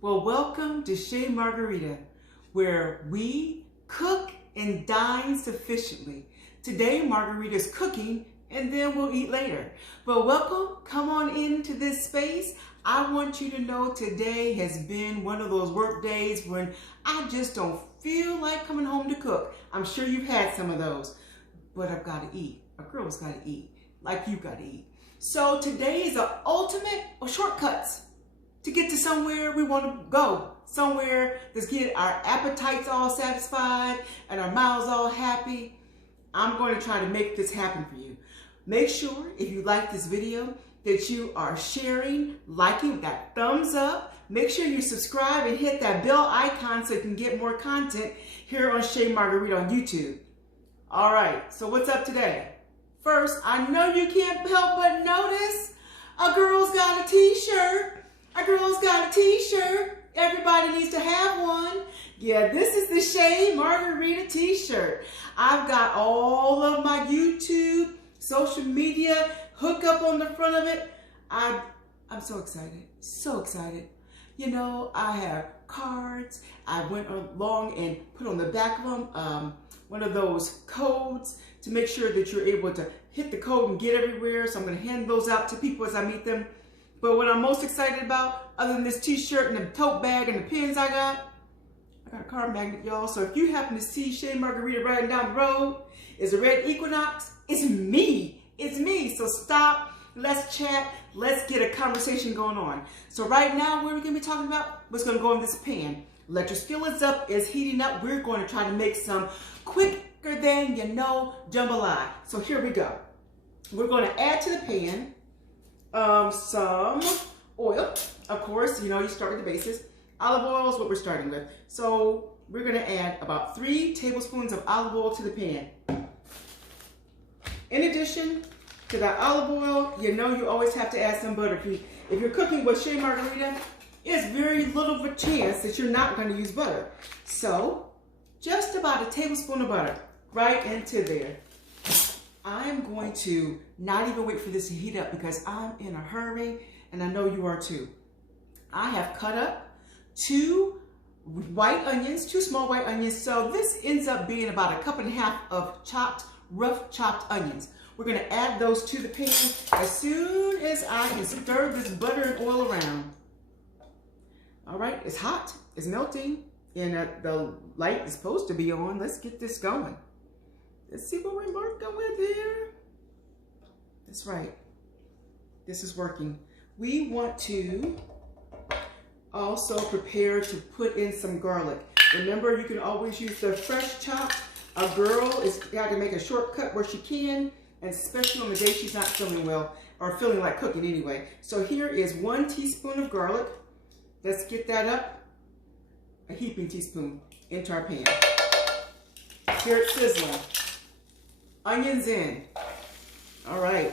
Well, welcome to Chez Margarita, where we cook and dine sufficiently. Today, Margarita's cooking, and then we'll eat later. But welcome, come on into this space. I want you to know today has been one of those work days when I just don't feel like coming home to cook. I'm sure you've had some of those, but I've got to eat. A girl's got to eat, like you've got to eat. So today is the ultimate of shortcuts to get to somewhere we want to go. Somewhere that's get our appetites all satisfied and our mouths all happy. I'm going to try to make this happen for you. Make sure if you like this video that you are sharing, liking, that thumbs up. Make sure you subscribe and hit that bell icon so you can get more content here on Chez Margarita on YouTube. All right, so what's up today? First, I know you can't help but notice a girl's got a t-shirt. A girl's got a t-shirt. Everybody needs to have one. Yeah, this is the Chez Margarita t-shirt. I've got all of my YouTube, social media hook up on the front of it. I'm so excited, so excited. You know, I have cards. I went along and put on the back of them one of those codes to make sure that you're able to hit the code and get everywhere. So I'm going to hand those out to people as I meet them. But what I'm most excited about, other than this t-shirt and the tote bag and the pins I got a car magnet, y'all. So if you happen to see Chez Margarita riding down the road, is a red Equinox, it's me. It's me. So stop, let's chat, let's get a conversation going on. So right now, what are we going to be talking about? What's going to go in this pan? Let your skillets up, it's heating up. We're going to try to make some quicker than you know jambalaya. So here we go. We're going to add to the pan some oil. Of course, you know, you start with the basis. Olive oil is what we're starting with. So we're going to add about 3 tablespoons of olive oil to the pan. In addition to that olive oil, you know you always have to add some butter. If you're cooking with Chez Margarita, it's very little of a chance that you're not going to use butter. So just about a tablespoon of butter right into there. I'm going to not even wait for this to heat up because I'm in a hurry and I know you are too. I have cut up 2 white onions, 2 small white onions. So this ends up being about 1.5 cups of rough chopped onions. We're going to add those to the pan as soon as I can stir this butter and oil around. All right, it's hot, it's melting, and the light is supposed to be on. Let's get this going. Let's see what we're working with here. That's right. This is working. We want to also prepare to put in some garlic. Remember, you can always use the fresh chopped. A girl has got to make a shortcut where she can, and especially on the day she's not feeling well or feeling like cooking anyway. So here is 1 teaspoon of garlic. Let's get that up. A heaping teaspoon into our pan. Here it's sizzling. Onions in. All right.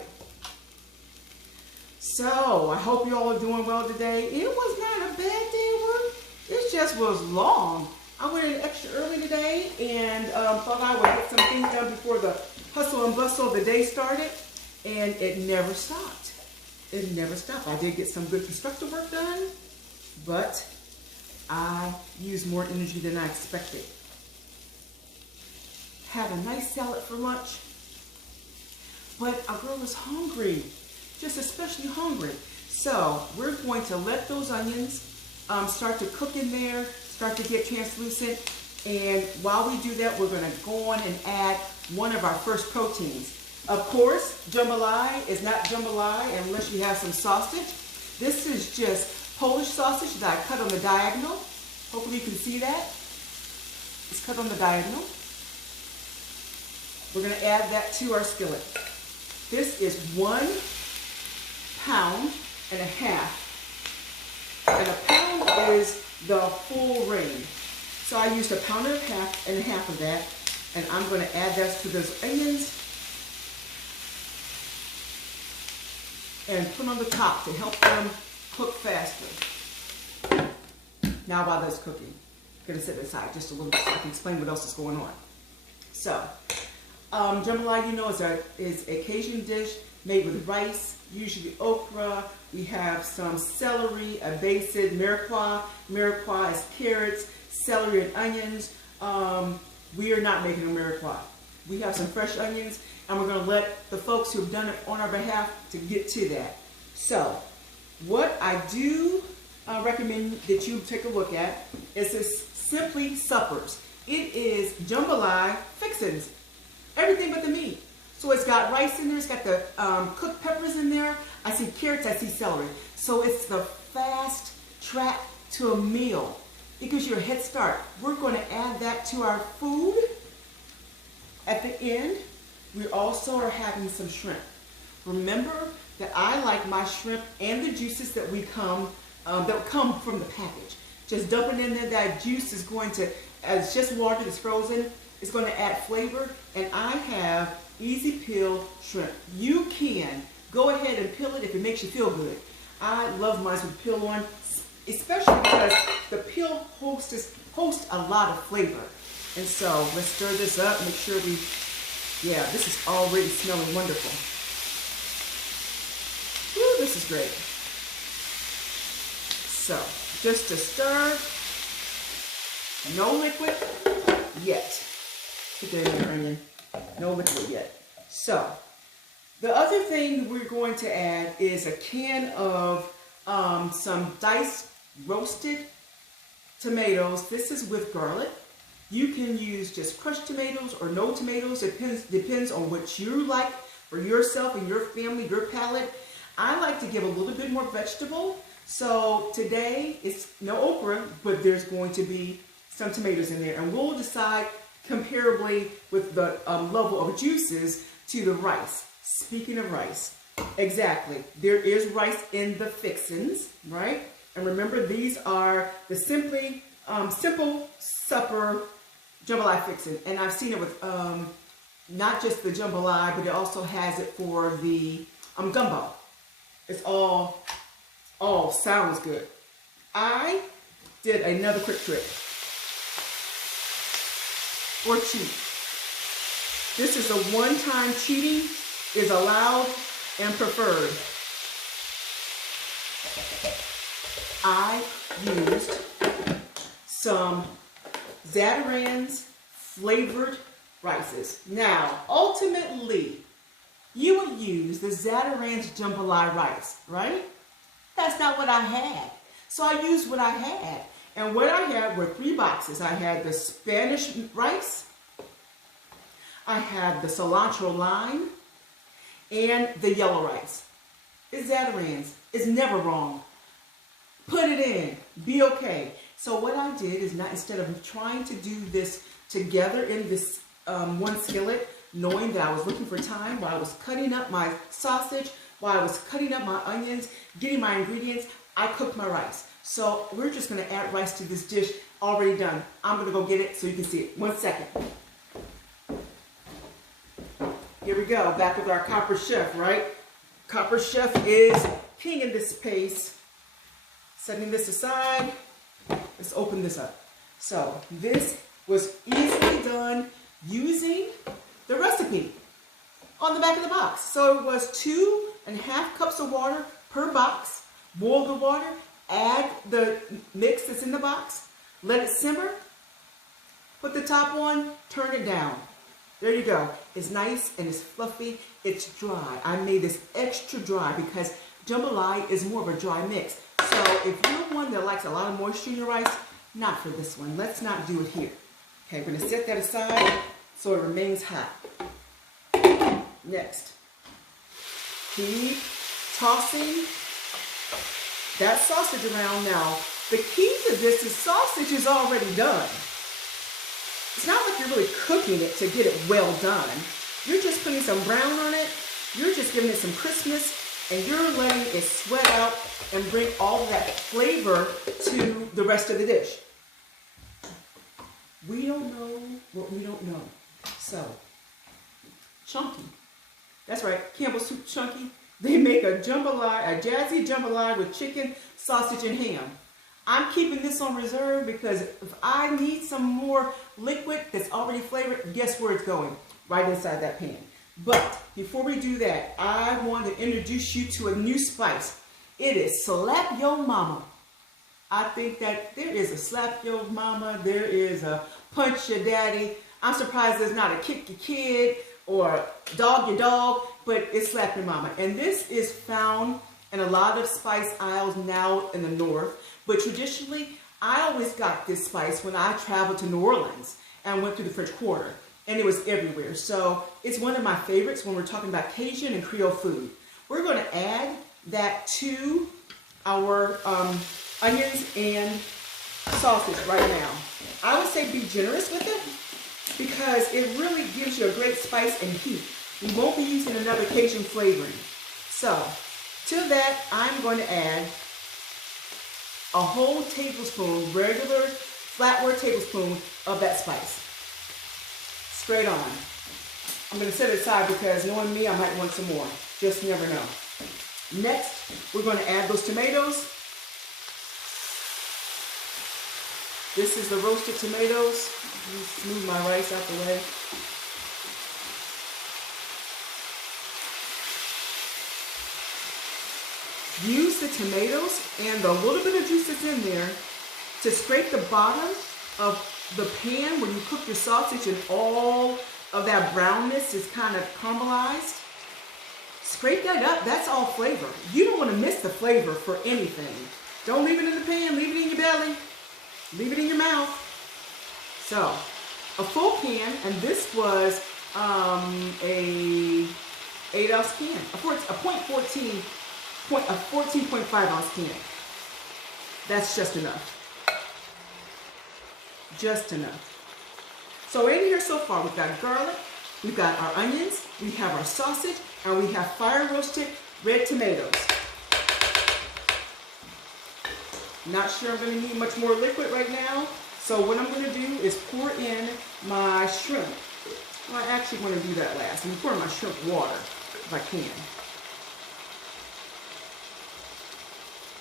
So I hope you all are doing well today. It was not a bad day at work. It just was long. I went in extra early today and thought I would get some things done before the hustle and bustle of the day started, and it never stopped. It never stopped. I did get some good constructive work done, but I used more energy than I expected. Had a nice salad for lunch, but a girl is hungry, just especially hungry. So we're going to let those onions start to cook in there, start to get translucent. And while we do that, we're going to go on and add one of our first proteins. Of course, jambalaya is not jambalaya unless you have some sausage. This is just Polish sausage that I cut on the diagonal. Hopefully you can see that. It's cut on the diagonal. We're going to add that to our skillet. This is 1.5 pounds. And a pound is the full range. So I used 1.5 pounds of that. And I'm going to add that to those onions and put on the top to help them cook faster. Now while that's cooking, I'm going to set it aside just a little bit so I can explain what else is going on. So, jambalaya, you know, is a Cajun dish made with rice, usually okra. We have some celery, a basil, mirepoix. Mirepoix is carrots, celery, and onions. We are not making a mirepoix. We have some fresh onions, and we're going to let the folks who have done it on our behalf to get to that. So, what I do recommend that you take a look at is this Simply Suppers. It is jambalaya fixins, everything but the meat. So it's got rice in there, it's got the cooked peppers in there. I see carrots, I see celery. So it's the fast track to a meal. It gives you a head start. We're going to add that to our food. At the end, we also are having some shrimp. Remember that I like my shrimp and the juices that come from the package. Just dumping in there, that juice is going to, as just water that's frozen, it's going to add flavor. And I have easy peel shrimp. You can go ahead and peel it if it makes you feel good. I love mine with peel on, especially because the peel hosts a lot of flavor. And so let's stir this up, make sure yeah, this is already smelling wonderful. Woo, this is great. So just to stir, no liquid yet. Put that in your onion. No liquid yet. So the other thing we're going to add is a can of some diced roasted tomatoes. This is with garlic. You can use just crushed tomatoes or no tomatoes. Depends on what you like for yourself and your family, your palate. I like to give a little bit more vegetable. So today it's no okra, but there's going to be some tomatoes in there. And we'll decide comparably with the level of juices to the rice. Speaking of rice, exactly. There is rice in the fixins, right? And remember, these are the simple supper jambalaya fixin. And I've seen it with not just the jambalaya, but it also has it for the gumbo. It's all sounds good. I did another quick trick. Or cheat. This is a one-time cheating is allowed and preferred. I used some Zatarain's flavored rices. Now, ultimately, you would use the Zatarain's jambalaya rice, right? That's not what I had. So I used what I had. And what I had were 3 boxes. I had the Spanish rice, I had the cilantro lime, and the yellow rice. It's Zatarain's. It's never wrong. Put it in. Be okay. So what I did is instead of trying to do this together in this one skillet, knowing that I was looking for time while I was cutting up my sausage, while I was cutting up my onions, getting my ingredients, I cooked my rice. So we're just going to add rice to this dish already done. I'm going to go get it so you can see it. 1 second. Here we go. Back with our Copper Chef, right? Copper Chef is king in this space. Setting this aside. Let's open this up. So this was easily done using the recipe on the back of the box. So it was 2.5 cups of water per box. Boil the water. Add the mix that's in the box, let it simmer, put the top on, turn it down. There you go. It's nice and it's fluffy. It's dry. I made this extra dry because jambalaya is more of a dry mix. So if you're one that likes a lot of moisture in your rice, not for this one. Let's not do it here. Okay, we're going to set that aside so it remains hot. Next, keep tossing that sausage around. Now, the key to this is sausage is already done. It's not like you're really cooking it to get it well done. You're just putting some brown on it. You're just giving it some crispness, and you're letting it sweat out and bring all of that flavor to the rest of the dish. We don't know what we don't know. So, chunky. That's right, Campbell's Soup Chunky. They make a jambalaya, a jazzy jambalaya with chicken, sausage, and ham. I'm keeping this on reserve because if I need some more liquid that's already flavored, guess where it's going? Right inside that pan. But before we do that, I want to introduce you to a new spice. It is Slap Yo Mama. I think that there is a Slap Yo Mama, there is a Punch Your Daddy. I'm surprised there's not a Kick Your Kid or Dog Your Dog, but it's Slap Your Mama. And this is found in a lot of spice aisles now in the north. But traditionally, I always got this spice when I traveled to New Orleans and went through the French Quarter. And it was everywhere. So it's one of my favorites when we're talking about Cajun and Creole food. We're going to add that to our onions and sausage right now. I would say be generous with it because it really gives you a great spice and heat. We won't be using another Cajun flavoring. So to that, I'm going to add a whole tablespoon, regular flatware tablespoon of that spice. Straight on. I'm going to set it aside because knowing me, I might want some more. Just never know. Next, we're going to add those tomatoes. This is the roasted tomatoes. Let me smooth my rice out the way. Use the tomatoes and the little bit of juice that's in there to scrape the bottom of the pan where you cook your sausage and all of that brownness is kind of caramelized. Scrape that up. That's all flavor. You don't want to miss the flavor for anything. Don't leave it in the pan. Leave it in your belly. Leave it in your mouth. So, a full can, and this was a 8-ounce can, a 14.5 ounce can. That's just enough. Just enough. So in here so far, we've got garlic, we've got our onions, we have our sausage, and we have fire roasted red tomatoes. Not sure I'm going to need much more liquid right now. So what I'm going to do is pour in my shrimp. Well, I actually want to do that last. I'm going to pour in my shrimp water if I can.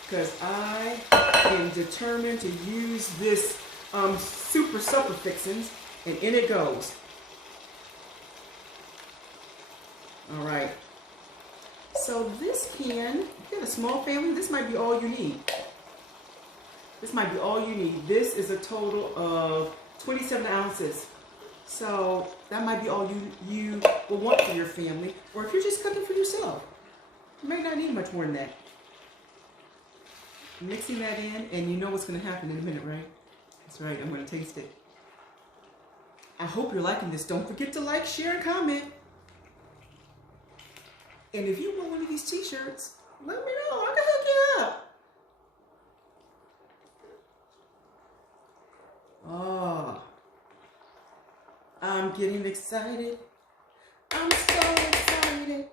Because I am determined to use this super supper fixins, and in it goes. All right. So this can, if you got a small family, this might be all you need. This might be all you need. This is a total of 27 ounces. So that might be all you will want for your family, or if you're just cooking for yourself, you may not need much more than that. Mixing that in, and you know what's going to happen in a minute, right? That's right, I'm going to taste it. I hope you're liking this. Don't forget to like, share, and comment. And if you want one of these t-shirts, let me know. I can hook you up. Oh, I'm getting excited. I'm so excited,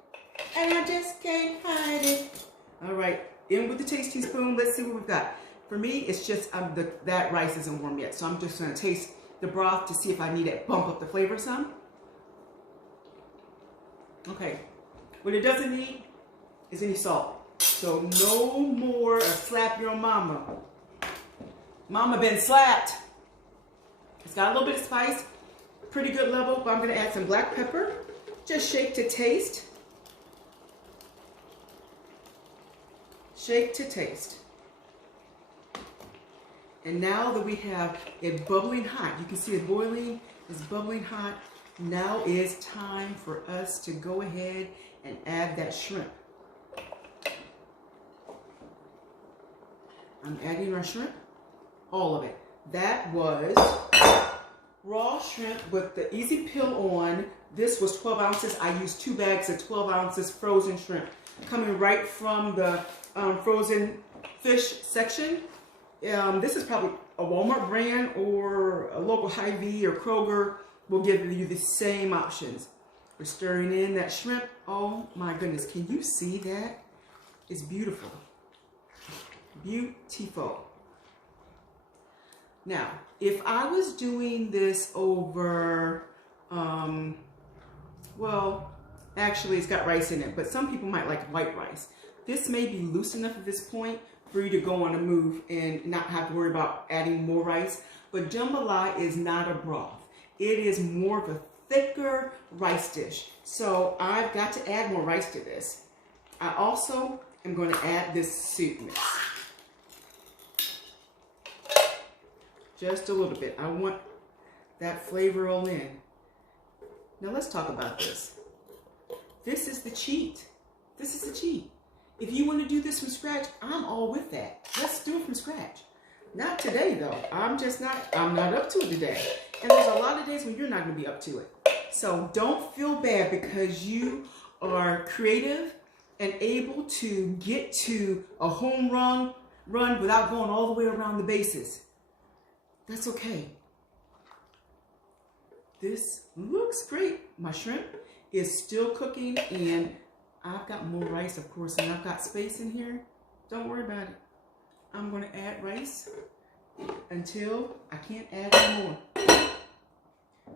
and I just can't hide it. All right. In with the taste teaspoon, let's see what we've got. For me, it's just that rice isn't warm yet, so I'm just going to taste the broth to see if I need to bump up the flavor some. Okay, what it doesn't need is any salt. So no more of Slap Your Mama. Mama been slapped. It's got a little bit of spice, pretty good level, but I'm going to add some black pepper. Just shake to taste. Shake to taste. And now that we have it bubbling hot, you can see it boiling, it's bubbling hot. Now is time for us to go ahead and add that shrimp. I'm adding our shrimp, all of it. That was raw shrimp with the easy peel on. This was 12 ounces. I used 2 bags of 12 ounces frozen shrimp, coming right from the frozen fish section. This is probably a Walmart brand or a local Hy-Vee or Kroger will give you the same options. We're stirring in that shrimp. Oh my goodness, can you see that? It's beautiful. Beautiful. Now, if I was doing this over, well, actually it's got rice in it, but some people might like white rice. This may be loose enough at this point for you to go on a move and not have to worry about adding more rice. But jambalaya is not a broth. It is more of a thicker rice dish. So I've got to add more rice to this. I also am going to add this soup mix. Just a little bit. I want that flavor all in. Now let's talk about this. This is the cheat. This is the cheat. If you want to do this from scratch, I'm all with that. Let's do it from scratch. Not today though. I'm not up to it today. And there's a lot of days when you're not going to be up to it. So don't feel bad because you are creative and able to get to a home run without going all the way around the bases. That's okay. This looks great. My shrimp is still cooking and I've got more rice, of course, and I've got space in here. Don't worry about it. I'm going to add rice until I can't add any more.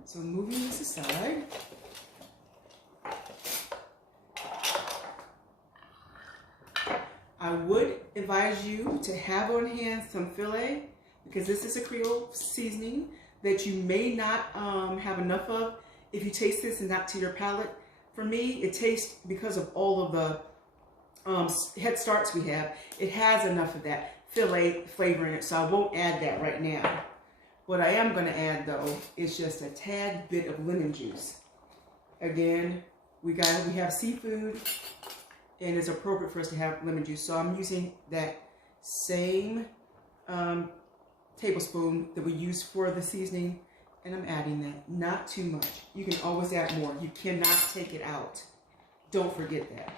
So moving this aside. I would advise you to have on hand some filet because this is a Creole seasoning that you may not have enough of if you taste this and not to your palate. For me, it tastes, because of all of the head starts we have, it has enough of that filet flavor in it, so I won't add that right now. What I am going to add though is just a tad bit of lemon juice. Again, we have seafood and it's appropriate for us to have lemon juice, so I'm using that same tablespoon that we use for the seasoning, and I'm adding that. Not too much. You can always add more. You cannot take it out. Don't forget that.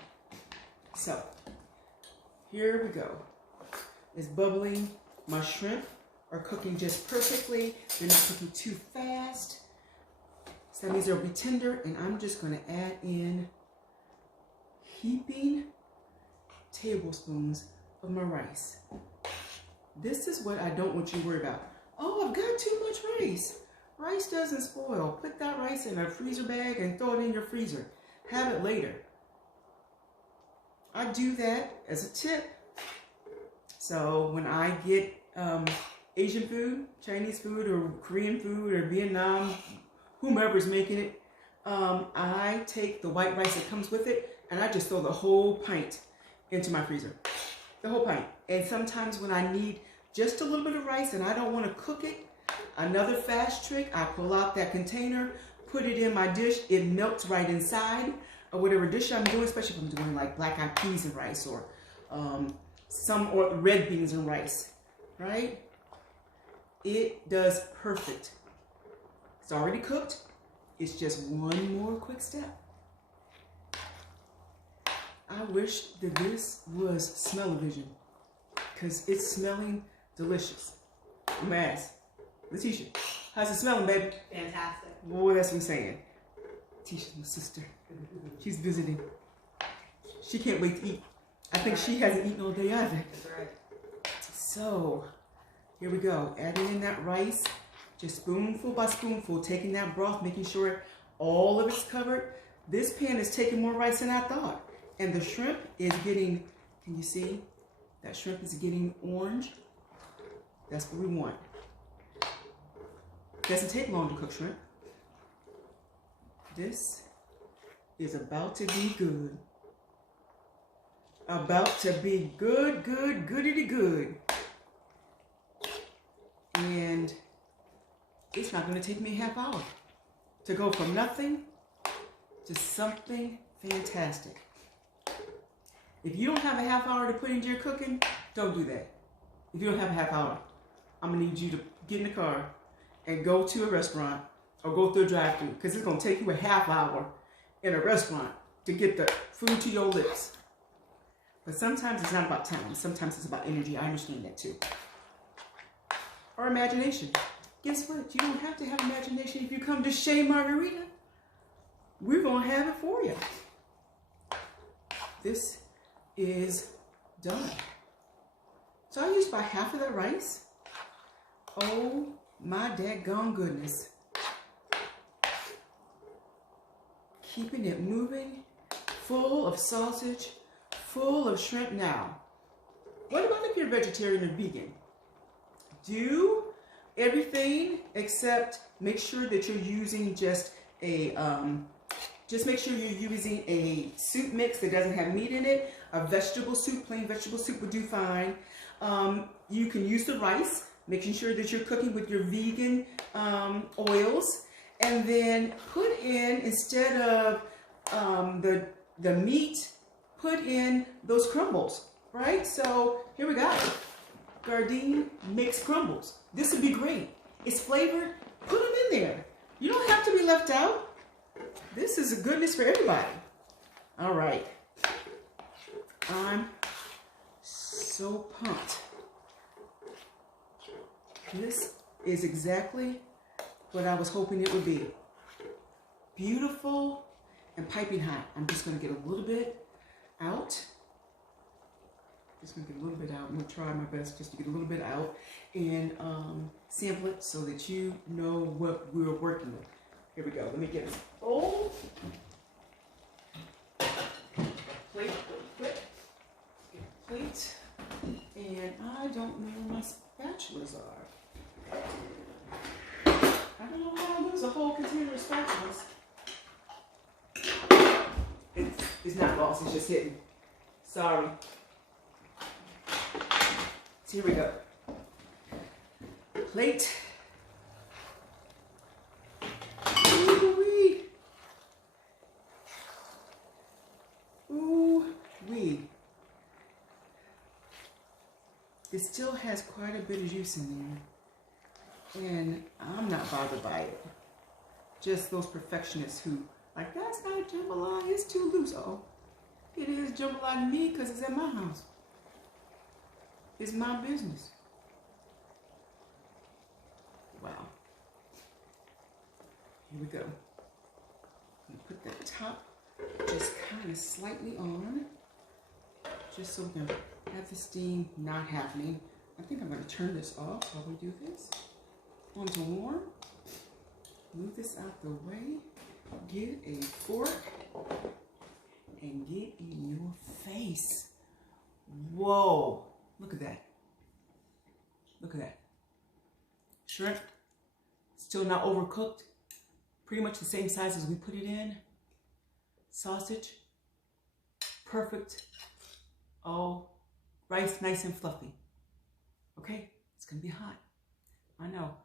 So here we go. It's bubbling. My shrimp are cooking just perfectly. They're not cooking too fast. So that means they'll be tender, and I'm just going to add in heaping tablespoons of my rice. This is what I don't want you to worry about. Oh, I've got too much rice. Rice doesn't spoil. Put that rice in a freezer bag and throw it in your freezer. Have it later. I do that as a tip. So when I get Asian food, Chinese food, or Korean food, or Vietnam, whomever's making it, I take the white rice that comes with it and I just throw the whole pint into my freezer. The whole pint. And sometimes when I need just a little bit of rice and I don't want to cook it, another fast trick, I pull out that container, put it in my dish, it melts right inside of whatever dish I'm doing, especially if I'm doing like black eyed peas and rice or or red beans and rice, right? It does perfect. It's already cooked. It's just one more quick step. I wish that this was smell-o-vision because it's smelling delicious. Mass. Letitia, how's it smelling, baby? Fantastic. Boy, that's what I'm saying. Letitia's my sister. She's visiting. She can't wait to eat. I think she hasn't eaten all day either. That's right. So, here we go. Adding in that rice, just spoonful by spoonful, taking that broth, making sure all of it's covered. This pan is taking more rice than I thought. And the shrimp is getting, can you see? That shrimp is getting orange. That's what we want. Doesn't take long to cook shrimp. This is about to be good. About to be good, good, goodity good. And it's not going to take me a half hour to go from nothing to something fantastic. If you don't have a half hour to put into your cooking, don't do that. If you don't have a half hour, I'm going to need you to get in the car and go to a restaurant or go through a drive-thru because it's going to take you a half hour in a restaurant to get the food to your lips. But sometimes it's not about time. Sometimes it's about energy. I understand that too. Or imagination. Guess what? You don't have to have imagination if you come to Chez Margarita. We're going to have it for you. This is done. So I used about half of that rice. Oh my daggone goodness. Keeping it moving, full of sausage, full of shrimp. Now, what about if you're vegetarian or vegan? Do everything except make sure that you're using just just make sure you're using a soup mix that doesn't have meat in it. A vegetable soup, plain vegetable soup would do fine. You can use the rice, making sure that you're cooking with your vegan oils. And then put in, instead of the meat, put in those crumbles, right? So here we go. Gardein mixed crumbles. This would be great. It's flavored. Put them in there. You don't have to be left out. This is a goodness for everybody. All right. I'm so pumped. This is exactly what I was hoping it would be. Beautiful and piping hot. I'm just going to get a little bit out. Just going to get a little bit out. I'm going to try my best just to get a little bit out and sample it so that you know what we're working with. Here we go. Let me get a bowl. Plate, quick. Get a plate. And I don't know where my spatulas are. I don't know how I lose a whole container of spatulas. It's not lost, it's just hidden. Sorry. So here we go. Plate. Ooh-wee. Ooh-wee. It still has quite a bit of juice in there. And I'm not bothered by it. Just those perfectionists who, like, that's not jambalaya, it's too loose. Oh, it is jambalaya to me because it's at my house. It's my business. Wow. Here we go. I'm gonna put the top just kind of slightly on, just so we can have the steam not happening. I think I'm gonna turn this off while we do this. Onto warm. Move this out the way. Get a fork and get in your face. Whoa, look at that. Look at that. Shrimp, still not overcooked. Pretty much the same size as we put it in. Sausage, perfect. Oh, rice nice and fluffy. Okay, it's gonna be hot. I know.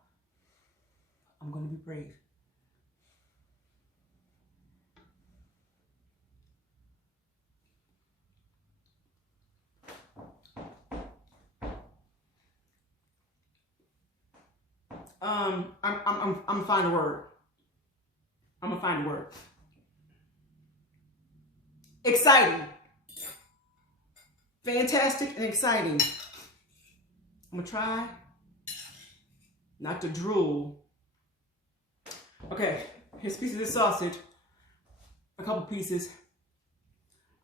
I'm gonna be brave. I'm gonna find a word. I'm gonna find a word. Exciting. Fantastic and exciting. I'm gonna try not to drool. Okay, here's pieces of sausage. A couple pieces.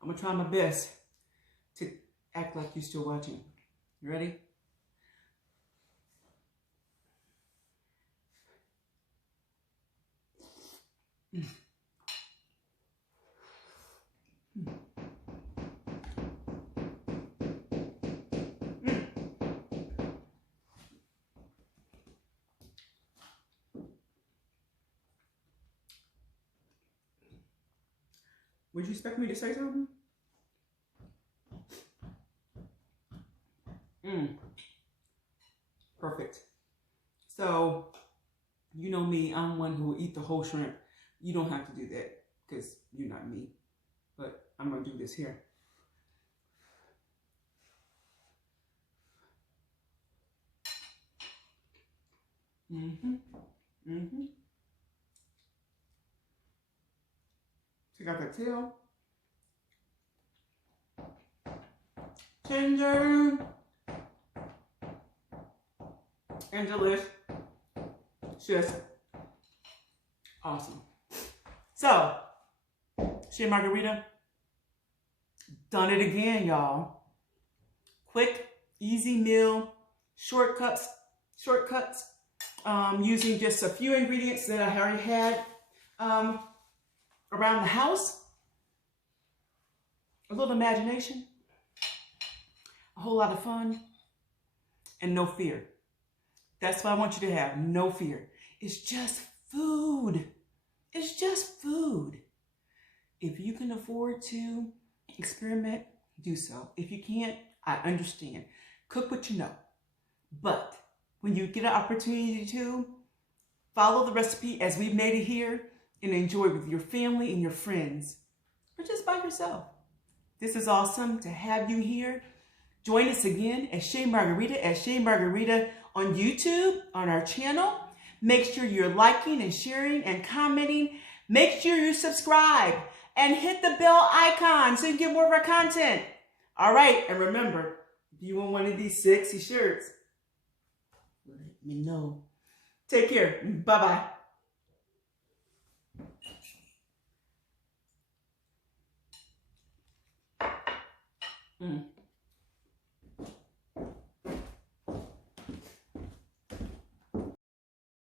I'm gonna try my best to act like you're still watching. You ready? Mm. Mm. Mm. Would you expect me to say something? Perfect. So, you know me, I'm one who will eat the whole shrimp. You don't have to do that because you're not me. But I'm going to do this here. Take out that tail. Tender and delicious. Just awesome. So, Chez Margarita, done it again, y'all. Quick, easy meal, shortcuts, using just a few ingredients that I already had around the house. A little imagination, a whole lot of fun, and no fear. That's what I want you to have, no fear. It's just food. It's just food. If you can afford to experiment, do so. If you can't, I understand. Cook what you know. But when you get an opportunity to, follow the recipe as we've made it here and enjoy with your family and your friends, or just by yourself. This is awesome to have you here. Join us again at Chez Margarita on YouTube, on our channel. Make sure you're liking and sharing and commenting. Make sure you subscribe and hit the bell icon so you can get more of our content. All right, and remember, if you want one of these sexy shirts, let me know. Take care. Bye-bye.